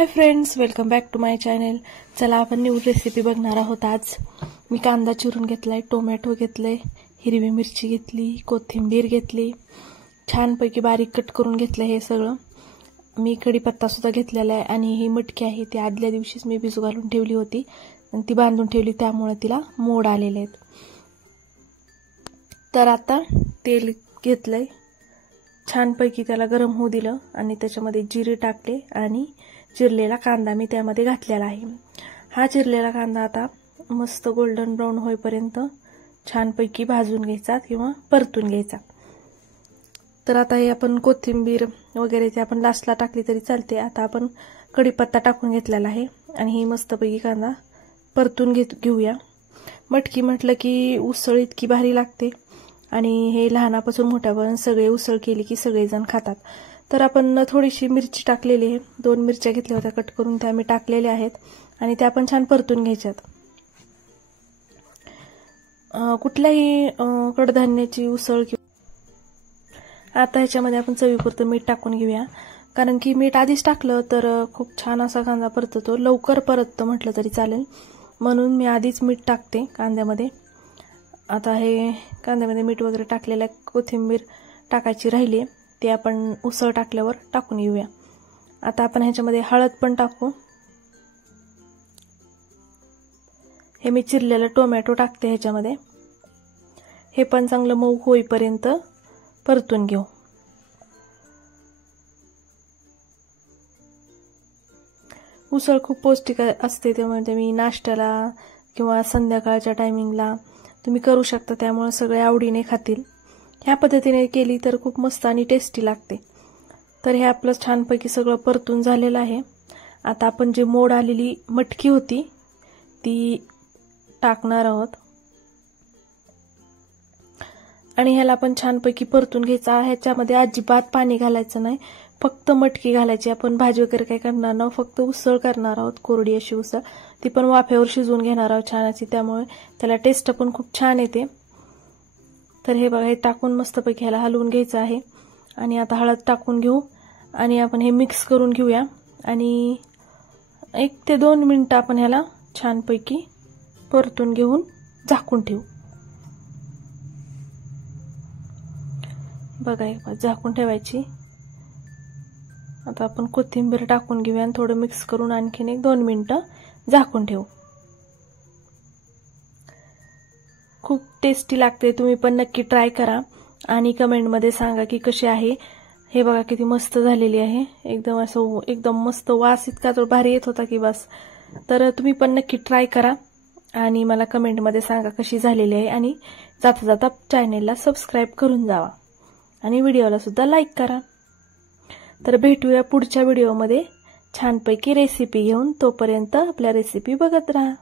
High friends, welcome back to my channel. चला आपण new recipe बघणार आहोत। आज मी कांदा चिरून घेतलाय, टोमॅटो घेतले, हिरवी मिरची घेतली, कोथिंबीर घेतली, छानपैकी बारीक कट करून घेतलं हे सगळं। मी कढीपत्ता सुद्धा घेतलेला आहे आणि ही मटकी आहे ती आदल्या दिवशीच मी भिजू घालून ठेवली होती आणि ती बांधून ठेवली, त्यामुळे तिला मोड आलेले आहेत। तर आता तेल घेतलंय, छानपैकी त्याला गरम होऊ दिलं आणि त्याच्यामध्ये जिरे टाकले आणि चिरलेला कांदा मी त्यामध्ये घातलेला आहे। हा चिरलेला कांदा आता मस्त गोल्डन ब्राउन होईपर्यंत छानपैकी भाजून घ्यायचा किंवा परतून घ्यायचा। तर आता हे आपण कोथिंबीर वगैरे ते आपण लास्टला टाकली तरी चालते। आता आपण कढीपत्ता टाकून घेतलेला आहे आणि ही मस्तपैकी कांदा परतून घेऊया। मटकी म्हटलं की उसळ इतकी भारी लागते आणि हे लहानापासून मोठ्यापर्यंत सगळे उसळ केली की सगळेजण खातात। तर आपण थोडीशी मिरची टाकलेली आहे, 2 मिरच्या घेतल्या होत्या कट करून, त्या मी टाकलेल्या आहेत आणि त्या पण छान परतून घ्यायच्यात। कुठल्याही कडधान्याची उसळ आता ह्याच्यामध्ये आपण चवीपुरतं मीठ टाकून घेऊया, कारण की मीठ आधीच टाकलं तर खूप छान असा कांदा परततो, लवकर परततो म्हटलं तरी चालेल, म्हणून मी आधीच मीठ टाकते कांद्यामध्ये। आता हे कांद्यामध्ये मीठ वगैरे टाकलेलं आहे, कोथिंबीर टाकायची राहिली ते आपण उसळ टाकल्यावर टाकून घेऊया। आता आपण ह्याच्यामध्ये हळद पण टाकू। हे मी चिरलेलं टोमॅटो टाकते ह्याच्यामध्ये, हे पण चांगलं मऊ होईपर्यंत परतून घेऊ। उसळ खूप पौष्टिक असते, त्यामुळे मी नाश्त्याला किंवा संध्याकाळच्या टायमिंगला तुम्ही करू शकता, त्यामुळे सगळे आवडीने खातील। ह्या पद्धतीने केली तर खूप मस्त आणि टेस्टी लागते। तर हे आपलं छानपैकी सगळं परतून झालेलं आहे। आता आपण जे मोड आलेली मटकी होती ती टाकणार आहोत आणि ह्याला पण छानपैकी परतून घ्यायचा। ह्याच्यामध्ये अजिबात पाणी घालायचं नाही, फक्त मटकी घालायची। आपण भाजी वगैरे काही करणार नाही, फक्त उसळ करणार आहोत, कोरडी अशी उसळ, ती पण वाफेवर शिजवून घेणार आहोत छान अशी, त्यामुळे त्याला टेस्ट पण खूप छान येते। तर हे बघा, हे टाकून मस्तपैकी ह्याला हलवून घ्यायचं आहे आणि आता हळद टाकून घेऊ आणि आपण हे मिक्स करून घेऊया आणि 1 ते 2 मिनिटं आपण ह्याला छानपैकी परतून घेऊन झाकून ठेवू। बघा, एक झाकून ठेवायची। आता आपण कोथिंबीर टाकून घेऊया आणि थोडं मिक्स करून आणखीन 1-2 मिनिटं झाकून ठेवू। खूप टेस्टी लागते, तुम्ही पण नक्की ट्राय करा आणि कमेंटमध्ये सांगा की कशी आहे। हे बघा किती मस्त झालेली आहे, एकदम मस्त वास इतका तो भारी येत होता की बस। तर तुम्ही पण नक्की ट्राय करा आणि मला कमेंटमध्ये सांगा कशी झालेली आहे आणि जाता जाता चॅनेलला सबस्क्राईब करून जावा आणि व्हिडिओला सुद्धा लाईक करा। तर भेटूया पुढच्या व्हिडिओमध्ये छानपैकी रेसिपी घेऊन, तोपर्यंत आपल्या रेसिपी बघत राहा।